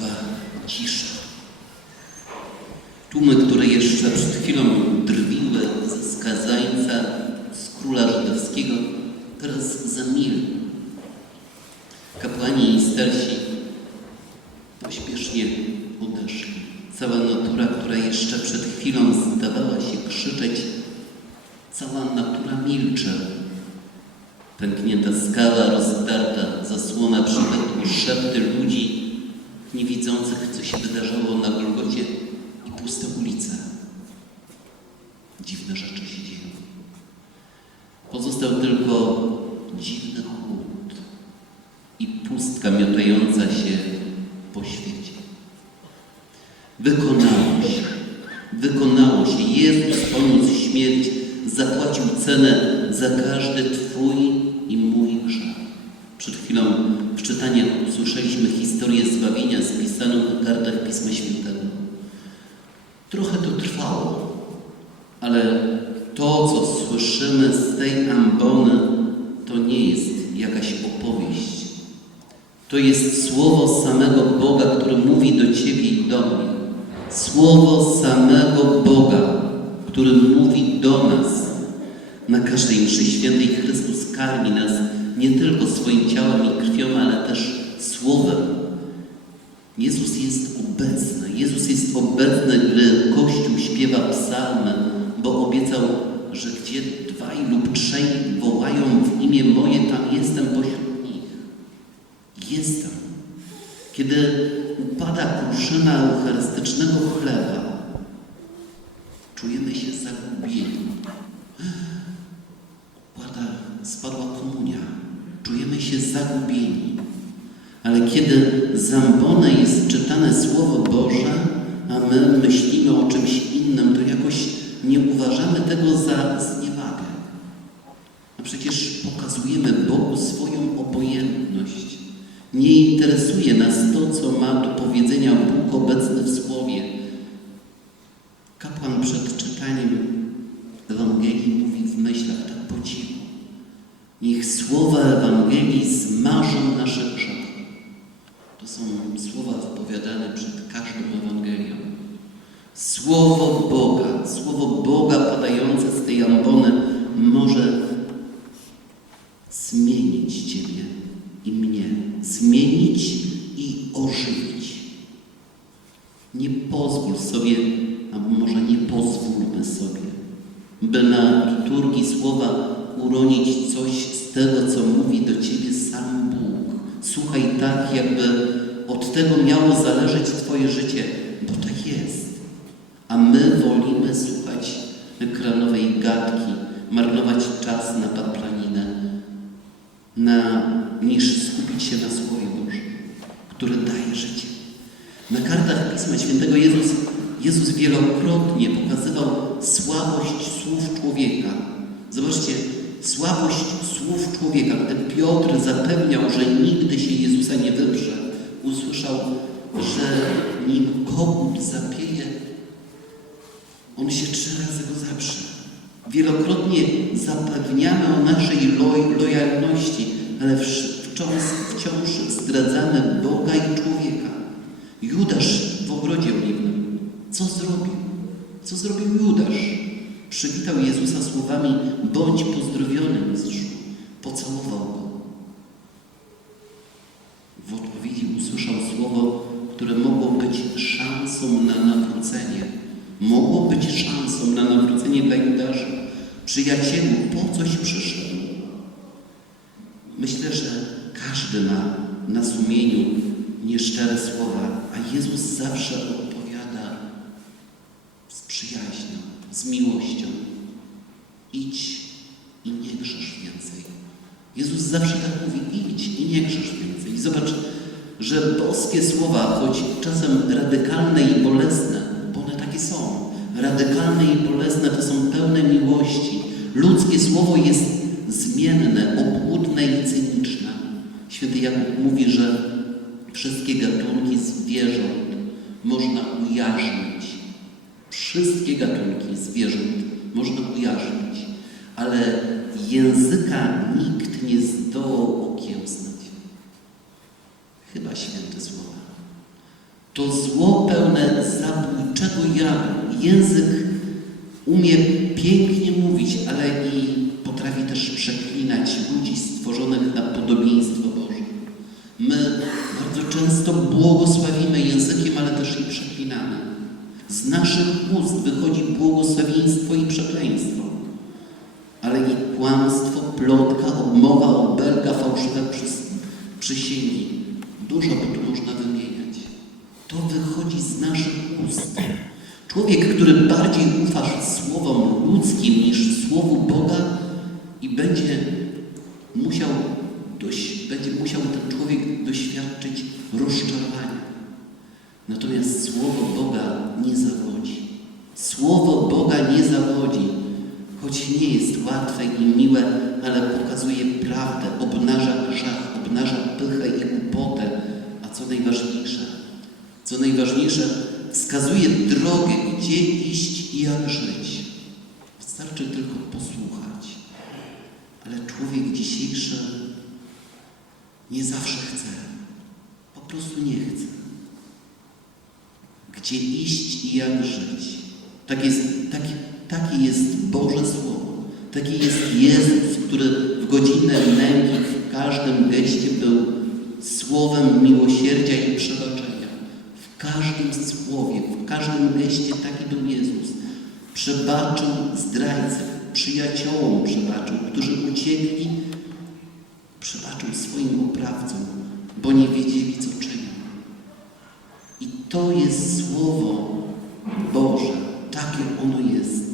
zapadła cisza. Tłumy, które jeszcze przed chwilą drwiły ze skazańca, z króla żydowskiego, teraz zamilkły. Kapłani i starsi pośpiesznie odeszli. Cała natura, która jeszcze przed chwilą zdawała się krzyczeć, cała natura milczy. Pęknięta skała, rozdarta zasłona przypadku, szepty ludzi niewidzących, co się wydarzało na Golgocie i puste ulice. Dziwne rzeczy się dzieją. Pozostał tylko dziwny chłód i pustka miotająca się po świecie. Wykonało się. Wykonało się. Jezus poniósł śmierć, zapłacił cenę za każdy Twój i mój grzech. Przed chwilą czytaniach usłyszeliśmy historię zbawienia spisaną na kartach Pisma Świętego. Trochę to trwało, ale to, co słyszymy z tej ambony, to nie jest jakaś opowieść. To jest słowo samego Boga, które mówi do Ciebie i do mnie. Słowo samego Boga, który mówi do nas. Na każdej mszy świętej Chrystus karmi nas nie tylko swoim ciałem i krwią, ale też słowem. Jezus jest obecny. Jezus jest obecny, gdy Kościół śpiewa psalmy, bo obiecał, że gdzie dwaj lub trzej wołają w imię moje, tam jestem pośród nich. Jestem. Kiedy upada kruszyna eucharystycznego chleba, czujemy się zagubieni. Spadła komunia. Czujemy się zagubieni. Ale kiedy z ambony jest czytane Słowo Boże, a my myślimy o czymś innym, to jakoś nie uważamy tego za zniewagę. A przecież pokazujemy Bogu swoją obojętność. Nie interesuje nas to, co ma do powiedzenia Bóg obecny w Słowie. Kapłan przed czytaniem Ewangelii mówi w myślach tak po cichu. Niech słowa Ewangelii zmarzą nasze grzechy. To są słowa wypowiadane przed każdą Ewangelią. Słowo Boga, słowo Boga padające z tej ambony może zmienić Ciebie i mnie. Zmienić i ożywić. Nie pozwól sobie, albo może nie pozwólmy sobie, by na liturgii słowa uronić coś z tego, co mówi do Ciebie sam Bóg. Słuchaj tak, jakby od tego miało zależeć Twoje życie, bo tak jest. A my wolimy słuchać ekranowej gadki, marnować czas na paplaninę, na, niż skupić się na Słowie Bożym, które daje życie. Na kartach Pisma Świętego Jezus, Jezus wielokrotnie pokazywał słabość słów człowieka. Zobaczcie, słabość słów człowieka. Gdy Piotr zapewniał, że nigdy się Jezusa nie wyprze, usłyszał, że nim kogut zapieje, on się trzy razy go zaprze. Wielokrotnie zapewniamy o naszej loj, lojalności, ale wciąż, wciąż zdradzamy Boga i człowieka. Judasz w ogrodzie oliwnym. Co zrobił? Co zrobił Judasz? Przywitał Jezusa słowami bądź pozdrowiony mistrzu. Pocałował go. W odpowiedzi usłyszał słowo, które mogło być szansą na nawrócenie. Mogło być szansą na nawrócenie dla Judasza. Przyjacielu, po coś przyszedł? Myślę, że każdy ma na sumieniu nieszczere słowa, a Jezus zawsze odpowiada z przyjaźnią, z miłością. Idź i nie grzesz więcej. Jezus zawsze tak mówi, idź i nie grzesz więcej. I zobacz, że boskie słowa, choć czasem radykalne i bolesne, bo one takie są, radykalne i bolesne, to są pełne miłości. Ludzkie słowo jest zmienne, obłudne i cyniczne. Święty Jakub mówi, że wszystkie gatunki zwierząt można ujarzmić. Wszystkie gatunki zwierząt można ujarzmić, ale języka nikt nie zdołał okiełznać. Chyba święte słowa. To zło pełne zabójczego jadu. Język umie pięknie mówić, ale i potrafi też przeklinać ludzi stworzonych na podobieństwo Boże. My bardzo często błogosławimy językiem, ale też i przeklinamy. Z naszych ust wychodzi błogosławieństwo i przekleństwo, ale i kłamstwo, plotka, obmowa, obelga, fałszywe przys- przysięgi. Dużo by tu można wymieniać. To wychodzi z naszych ust. Człowiek, który bardziej ufa słowom ludzkim niż słowu Boga i będzie musiał, doś, będzie musiał ten człowiek doświadczyć rozczarowania. Natomiast Słowo Boga nie zawodzi. Słowo Boga nie zawodzi, choć nie jest łatwe i miłe, ale pokazuje prawdę, obnaża grzech, obnaża pychę i głupotę, a co najważniejsze, co najważniejsze, wskazuje drogę, gdzie iść i jak żyć. Wystarczy tylko posłuchać. Ale człowiek dzisiejszy nie zawsze chce. Po prostu nie chce. Gdzie iść i jak żyć. Tak jest, taki, taki jest Boże Słowo. Taki jest Jezus, który w godzinę męki w każdym geście był słowem miłosierdzia i przebaczenia. W każdym słowie, w każdym geście taki był Jezus. Przebaczył zdrajcom, przyjaciołom przebaczył, którzy uciekli, przebaczył swoim oprawcom, bo nie wiedzieli, co czynią. To jest Słowo Boże, takie ono jest.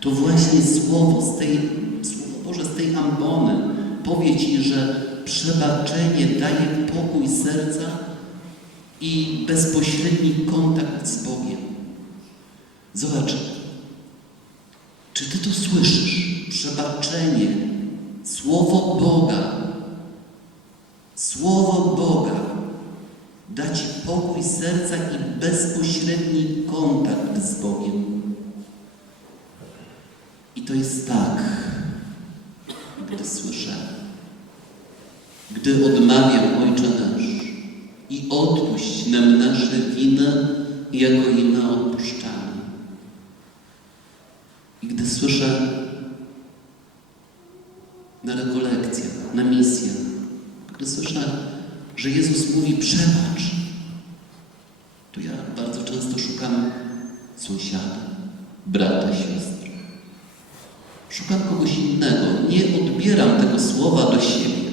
To właśnie Słowo z tej, Słowo Boże z tej ambony powie Ci, że przebaczenie daje pokój serca i bezpośredni kontakt z Bogiem. Zobacz, czy Ty to słyszysz? Przebaczenie, Słowo Boga, Słowo Boga da Ci pokój serca i bezpośredni kontakt z Bogiem. I to jest tak, gdy słyszę, gdy odmawiam Ojcze nasz i odpuść nam nasze winy, jako i my odpuszczamy. I gdy słyszę na rekolekcjach, na misjach, gdy słyszę, że Jezus mówi przebacz, to ja bardzo często szukam sąsiada, brata, siostry. Szukam kogoś innego. Nie odbieram tego słowa do siebie,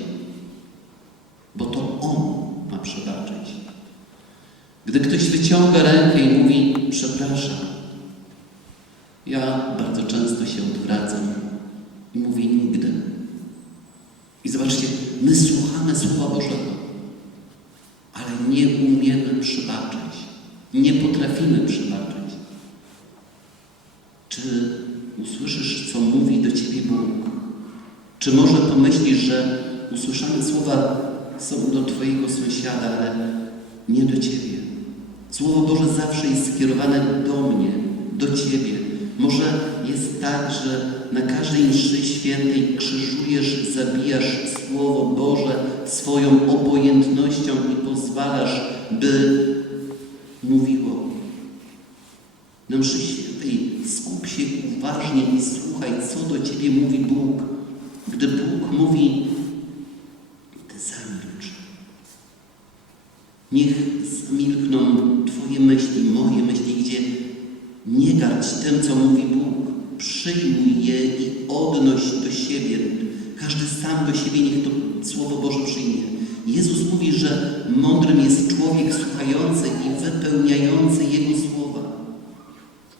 bo to On ma przebaczyć. Gdy ktoś wyciąga rękę i mówi przepraszam, ja bardzo często się odwracam i mówię nigdy. I zobaczcie, my słuchamy Słowa Bożego, umiemy przebaczyć. Nie potrafimy przebaczyć. Czy usłyszysz, co mówi do Ciebie Bóg? Czy może pomyślisz, że usłyszane słowa są do Twojego sąsiada, ale nie do Ciebie? Słowo Boże zawsze jest skierowane do mnie, do Ciebie. Może jest tak, że na każdej mszy świętej krzyżujesz, zabijasz Słowo Boże swoją obojętnością i pozwalasz, by mówiło. Na mszy świętej skup się uważnie i słuchaj, co do Ciebie mówi Bóg. Gdy Bóg mówi, Ty zamilcz. Niech zamilkną Twoje myśli, moje myśli, gdzie nie gardź tym, co mówi Bóg. Przyjmuj je i odnoś do siebie. Każdy sam do siebie niech to Słowo Boże przyjmie. Jezus mówi, że mądrym jest człowiek słuchający i wypełniający Jego słowa.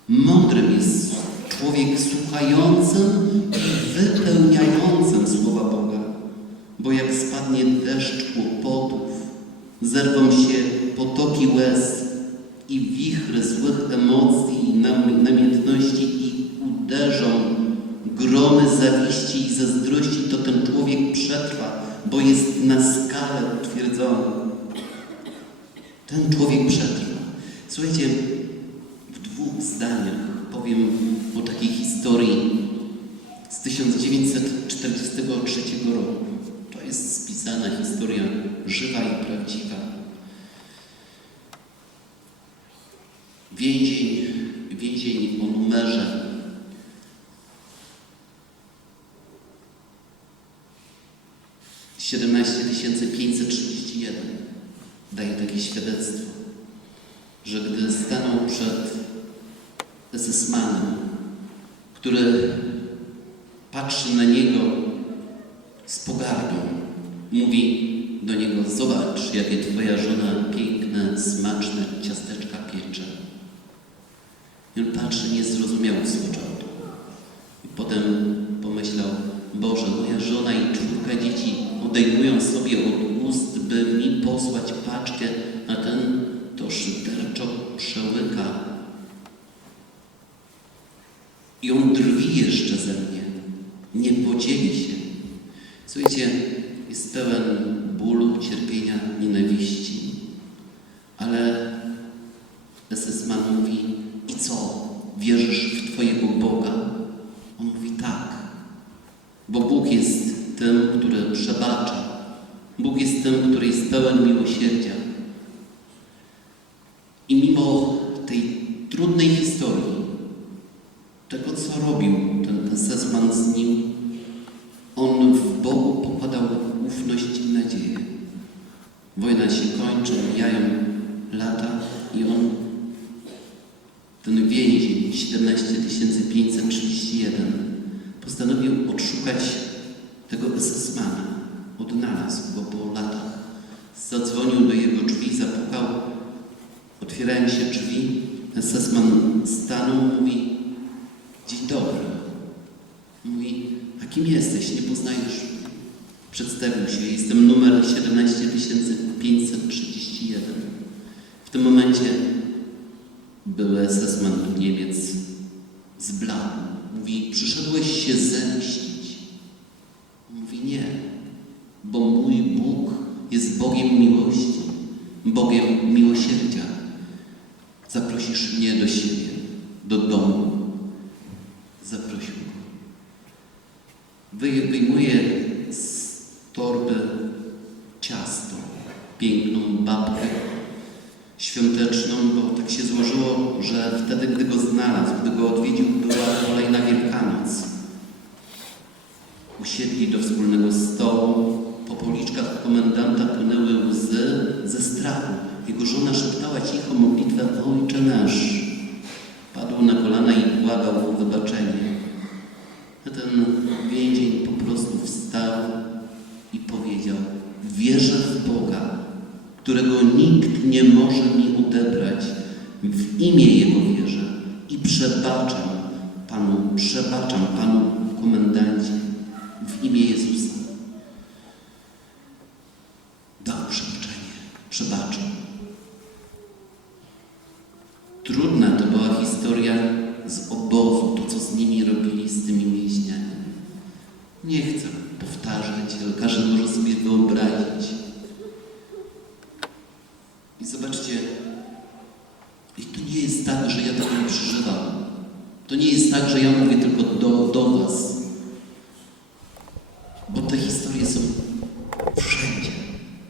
Mądrym jest człowiek słuchającym i wypełniającym słowa Boga. Bo jak spadnie deszcz kłopotów, zerwą się potoki łez i wichry złych emocji i nam- namiętności i uderzą gromy zawiści i zazdrości, to ten bo jest na skalę utwierdzony. Ten człowiek przetrwa. Słuchajcie, w dwóch zdaniach powiem o takiej historii z 1943 roku. To jest spisana historia żywa i prawdziwa. Więzień, więzień o numerze 17531 daje takie świadectwo, że gdy stanął przed SS-manem, który patrzy na niego z pogardą, mówi do niego: Zobacz, jakie twoja żona piękne, smaczne ciasteczka piecze. I on patrzy, nie zrozumiał z początku. I potem pomyślał: Boże, moja żona i czwórka dzieci odejmują sobie od ust, by mi posłać paczkę, a ten to szyderczo przełyka. I on drwi jeszcze ze mnie. Nie podzieli się. Słuchajcie, jest pełen bólu, cierpienia, nienawiści. Ale SS-man mówi, i co, wierzysz w Twojego Boga? On mówi tak, bo Bóg jest tym, przebacza. Bóg jest tym, który jest pełen miłosierdzia. I mimo tej trudnej historii, tego co robił ten SS-man z nim, on w Bogu pokładał ufność i nadzieję. Wojna się kończy, mijają lata i on, ten więzień 17531, postanowił odszukać tego SS-mana. Odnalazł go po latach. Zadzwonił do jego drzwi, zapukał. Otwierają się drzwi. SS-man stanął, mówi Dzień dobry. Mówi, a kim jesteś? Nie poznajesz. Przedstawił się. Jestem numer 17531. W tym momencie były SS-man Niemiec zbladł. Mówi, przyszedłeś się zemścić. Mówi, nie, bo mój Bóg jest Bogiem miłości, Bogiem miłosierdzia. Zaprosisz mnie do siebie, do domu. Zaprosił go. Wyj- Wyjmuje z torby ciasto, piękną babkę świąteczną, bo tak się złożyło, że wtedy, gdy go znalazł, gdy go odwiedził, była kolejna Wielkanoc. Usiedli do wspólnego stołu. Po policzkach komendanta płynęły łzy ze strachu. Jego żona szeptała cicho modlitwę Ojcze nasz. Padł na kolana i błagał o wybaczenie. A ten więzień po prostu wstał i powiedział: Wierzę w Boga, którego nikt nie może mi odebrać. W imię Jego wierzę i przebaczam Panu, przebaczam Panu komendancie w imię Jezusa. Dał przebaczenie, przebaczył. Trudna to była historia z obozu, to co z nimi robili, z tymi więźniami. Nie chcę powtarzać, ale każdy może sobie wyobrazić. I zobaczcie, i to nie jest tak, że ja tego nie przeżywam. To nie jest tak, że ja mówię tylko do, do Was. Bo te historie są wszędzie,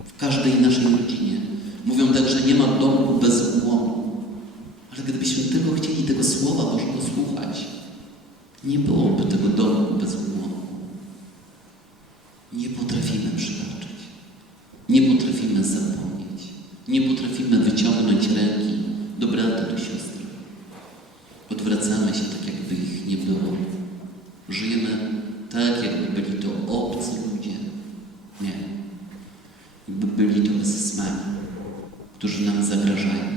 w każdej naszej rodzinie. Mówią tak, że nie ma domu bez złomu. Ale gdybyśmy tylko chcieli tego Słowa Bożego słuchać, nie byłoby tego domu bez złomu. Nie potrafimy przybaczyć. Nie potrafimy zapomnieć. Nie potrafimy wyciągnąć ręki do brata, do siostry. Odwracamy się tak, jakby ich nie było. Żyjemy tak, jakby byli to obcy ludzie. Nie. Jakby byli to esesmani, którzy nam zagrażają.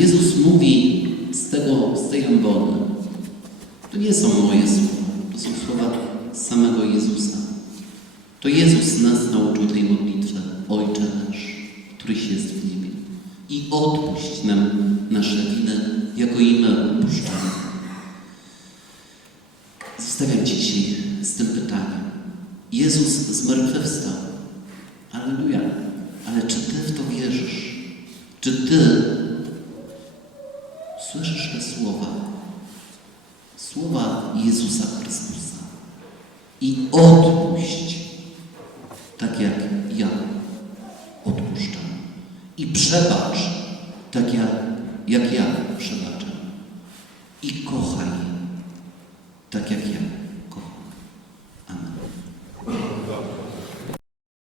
Jezus mówi z, tego, z tej ambony, to nie są moje słowa, to są słowa samego Jezusa. To Jezus nas nauczył tej modlitwy, Ojcze nasz, któryś jest w niebie. I odpuść nam nasze winy, jako i my odpuszczamy. Zostawiam Cię dzisiaj z tym pytaniem. Jezus zmartwychwstał. Aleluja. Ale czy Ty w to wierzysz? Czy Ty Jezusa Chrystusa. I odpuść,